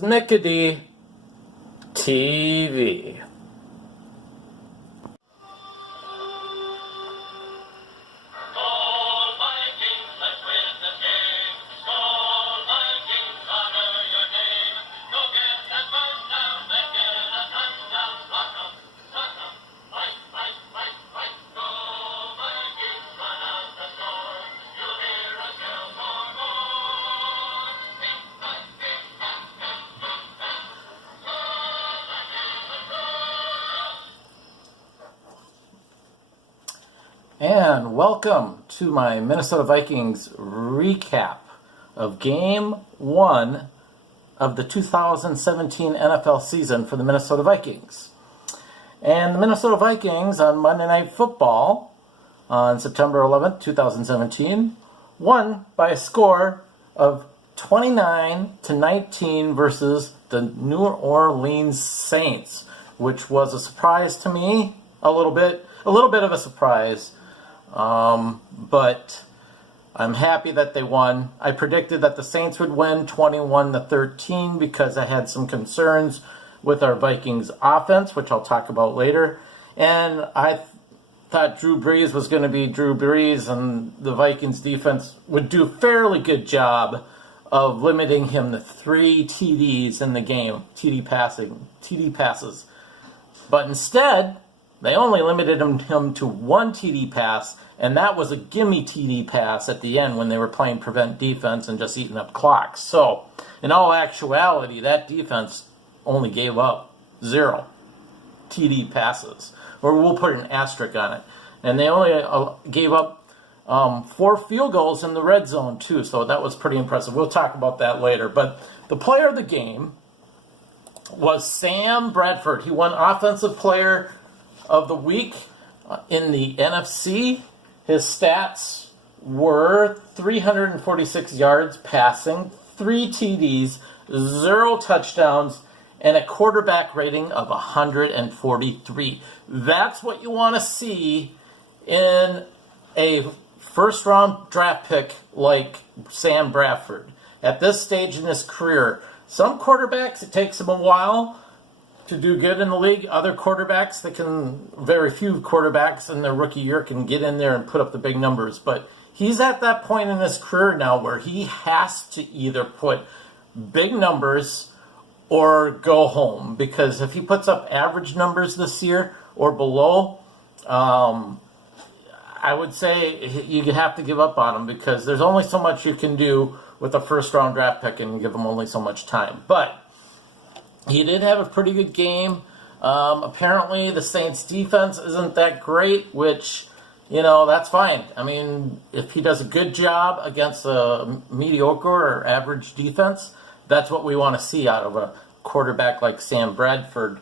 Smickety TV. And welcome to my Minnesota Vikings recap of Game 1 of the 2017 NFL season for the Minnesota Vikings. And the Minnesota Vikings on Monday Night Football on September 11th, 2017 won by a score of 29-19 versus the New Orleans Saints, which was a surprise to me, a little bit of a surprise. But I'm happy that they won. I predicted that the Saints would win 21-13 because I had some concerns with our Vikings offense, which I'll talk about later. And I thought Drew Brees was going to be Drew Brees, and the Vikings defense would do a fairly good job of limiting him to 3 TDs in the game, TD passes. But instead, they only limited him to 1 TD pass, and that was a gimme TD pass at the end when they were playing prevent defense and just eating up clocks. So, in all actuality, that defense only gave up 0 TD passes, or we'll put an asterisk on it. And they only gave up 4 field goals in the red zone, too, so that was pretty impressive. We'll talk about that later. But the player of the game was Sam Bradford. He won Offensive Player of the Week in the NFC. His stats were 346 yards passing, 3 TDs, 0 touchdowns, and a quarterback rating of 143. That's what you want to see in a first-round draft pick like Sam Bradford. At this stage in his career, some quarterbacks, it takes them a while to do good in the league. Other quarterbacks, very few quarterbacks in their rookie year can get in there and put up the big numbers. But he's at that point in his career now where he has to either put big numbers or go home. Because if he puts up average numbers this year or below, I would say you have to give up on him, because there's only so much you can do with a first-round draft pick and give him only so much time. But he did have a pretty good game. Apparently, the Saints' defense isn't that great, which, that's fine. I mean, if he does a good job against a mediocre or average defense, that's what we want to see out of a quarterback like Sam Bradford.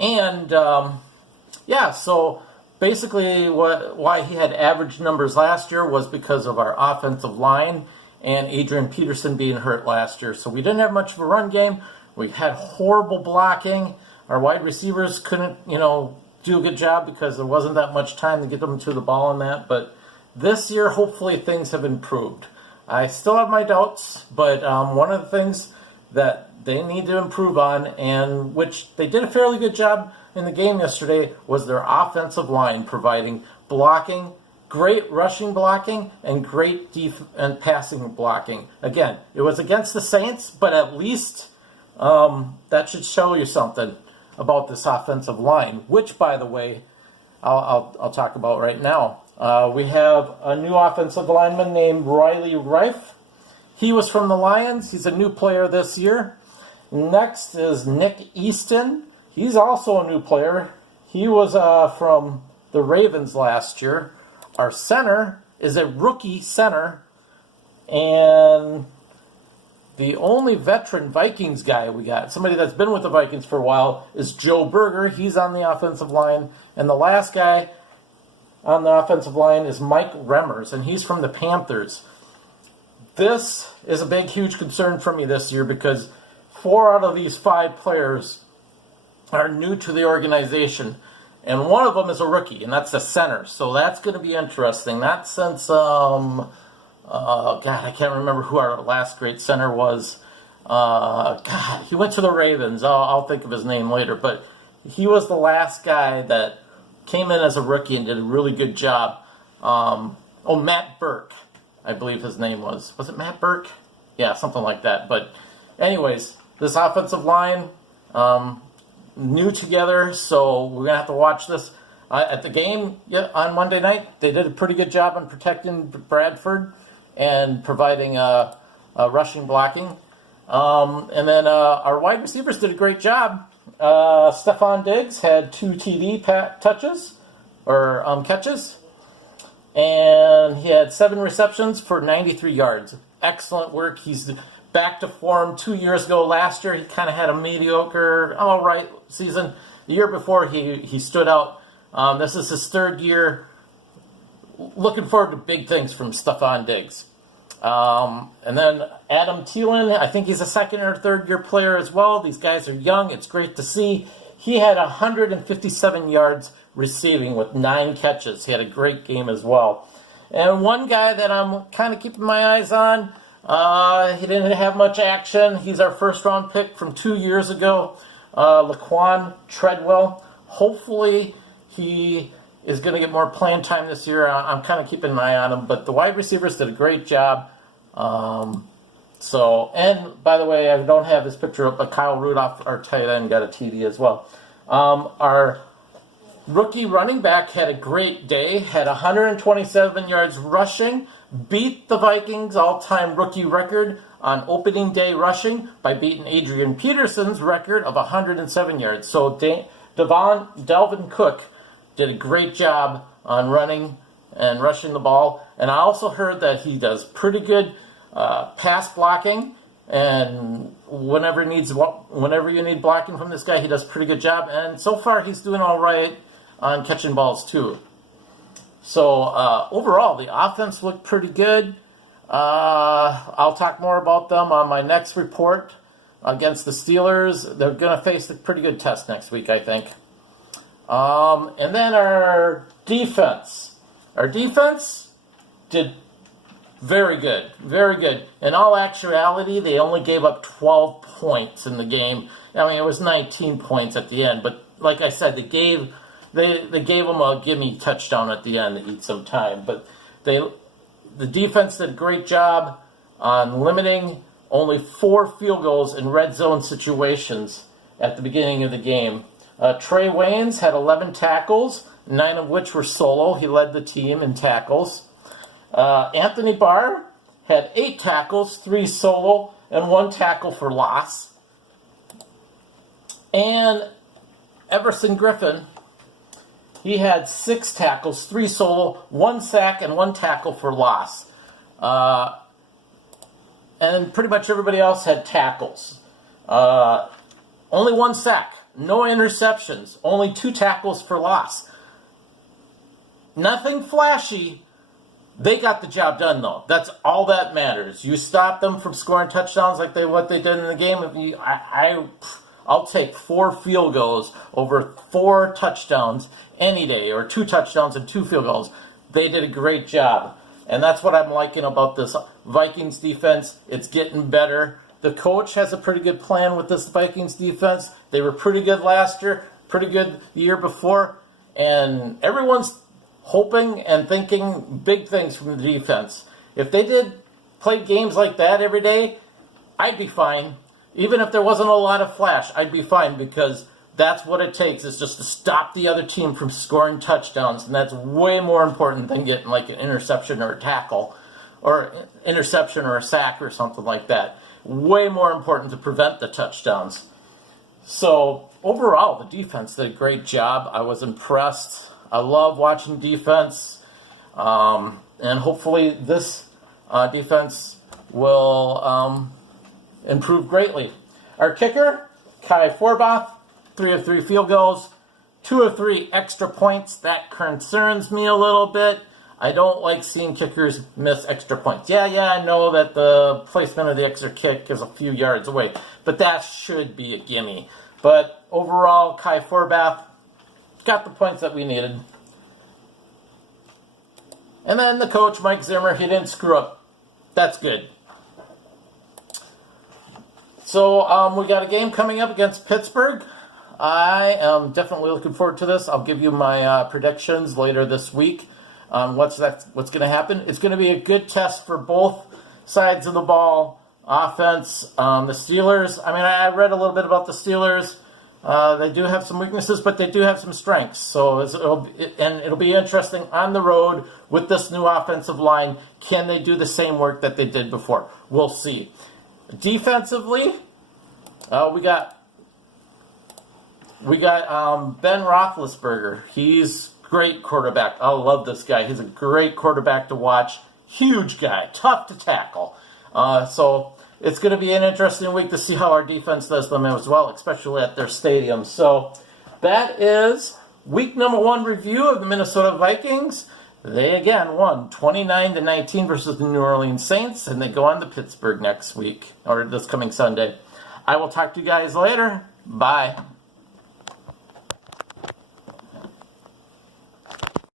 And, so basically why he had average numbers last year was because of our offensive line and Adrian Peterson being hurt last year. So we didn't have much of a run game. We had horrible blocking. Our wide receivers couldn't, do a good job because there wasn't that much time to get them to the ball on that. But this year, hopefully, things have improved. I still have my doubts, but one of the things that they need to improve on, and which they did a fairly good job in the game yesterday, was their offensive line providing blocking, great rushing blocking, and great and passing blocking. Again, it was against the Saints, but at least that should show you something about this offensive line, which, by the way, I'll talk about right now. We have a new offensive lineman named Riley Reif. He was from the Lions. He's a new player this year. Next is Nick Easton. He's also a new player. He was from the Ravens last year. Our center is a rookie center, and the only veteran Vikings guy we got, somebody that's been with the Vikings for a while, is Joe Berger. He's on the offensive line. And the last guy on the offensive line is Mike Remmers, and he's from the Panthers. This is a big, huge concern for me this year because 4 out of these 5 players are new to the organization. And one of them is a rookie, and that's the center. So that's going to be interesting. Not since, I can't remember who our last great center was. God, he went to the Ravens. I'll think of his name later, but he was the last guy that came in as a rookie and did a really good job. Matt Burke, I believe his name was. Was it Matt Burke? Yeah, something like that. But anyways, this offensive line, new together, so we're going to have to watch this. At the game on Monday night, they did a pretty good job on protecting Bradford and providing rushing blocking. And then our wide receivers did a great job. Stephon Diggs had 2 TD touches, or catches. And he had 7 receptions for 93 yards. Excellent work. He's back to form. 2 years ago, last year, he kind of had a mediocre, all right season. The year before, he stood out. This is his 3rd year. Looking forward to big things from Stephon Diggs. And then Adam Thielen, I think he's a 2nd or 3rd year player as well. These guys are young. It's great to see. He had 157 yards receiving with 9 catches. He had a great game as well. And one guy that I'm kind of keeping my eyes on, he didn't have much action. He's our 1st round pick from 2 years ago, Laquan Treadwell. Hopefully he is going to get more playing time this year. I'm kind of keeping an eye on him. But the wide receivers did a great job. And by the way, I don't have his picture up, but Kyle Rudolph, our tight end, got a TD as well. Our rookie running back had a great day, had 127 yards rushing, beat the Vikings' all-time rookie record on opening day rushing by beating Adrian Peterson's record of 107 yards. So Dalvin Cook did a great job on running and rushing the ball. And I also heard that he does pretty good pass blocking. And whenever you need blocking from this guy, he does a pretty good job. And so far, he's doing all right on catching balls too. So overall, the offense looked pretty good. I'll talk more about them on my next report against the Steelers. They're going to face a pretty good test next week, I think. And then our defense. Our defense did very good, very good. In all actuality, they only gave up 12 points in the game. I mean, it was 19 points at the end, but like I said, they gave them a gimme touchdown at the end to eat some time. But the defense did a great job on limiting only 4 field goals in red zone situations at the beginning of the game. Trey Waynes had 11 tackles, 9 of which were solo. He led the team in tackles. Anthony Barr had 8 tackles, 3 solo, and 1 tackle for loss. And Everson Griffin, he had 6 tackles, 3 solo, 1 sack, and 1 tackle for loss. And pretty much everybody else had tackles. Only 1 sack, no interceptions, only 2 tackles for loss. Nothing flashy. They got the job done, though. That's all that matters. You stop them from scoring touchdowns like what they did in the game. I'll take 4 field goals over 4 touchdowns any day, or 2 touchdowns and 2 field goals. They did a great job. And that's what I'm liking about this Vikings defense. It's getting better. The coach has a pretty good plan with this Vikings defense. They were pretty good last year, pretty good the year before. And everyone's hoping and thinking big things from the defense. If they play games like that every day, I'd be fine. Even if there wasn't a lot of flash, I'd be fine, because that's what it takes, is just to stop the other team from scoring touchdowns. And that's way more important than getting like an interception or a tackle, or interception or a sack or something like that. Way more important to prevent the touchdowns. So overall, the defense did a great job. I was impressed. I love watching defense, and hopefully this defense will improve greatly. Our kicker, Kai Forbath, 3 of 3 field goals, 2 of 3 extra points. That concerns me a little bit. I don't like seeing kickers miss extra points. Yeah, I know that the placement of the extra kick is a few yards away, but that should be a gimme. But overall, Kai Forbath got the points that we needed. And then the coach, Mike Zimmer, he didn't screw up. That's good. So we got a game coming up against Pittsburgh. I am definitely looking forward to this. I'll give you my predictions later this week on what's going to happen. It's going to be a good test for both sides of the ball, offense. The Steelers, I mean, I read a little bit about the Steelers. They do have some weaknesses, but they do have some strengths. So it'll be interesting on the road with this new offensive line. Can they do the same work that they did before? We'll see. Defensively, we got Ben Roethlisberger. He's great quarterback. I love this guy. He's a great quarterback to watch. Huge guy, tough to tackle. So it's going to be an interesting week to see how our defense does them as well, especially at their stadium. So that is week number 1 review of the Minnesota Vikings. They again won 29-19 versus the New Orleans Saints, and they go on to Pittsburgh next week, or this coming Sunday. I will talk to you guys later. Bye.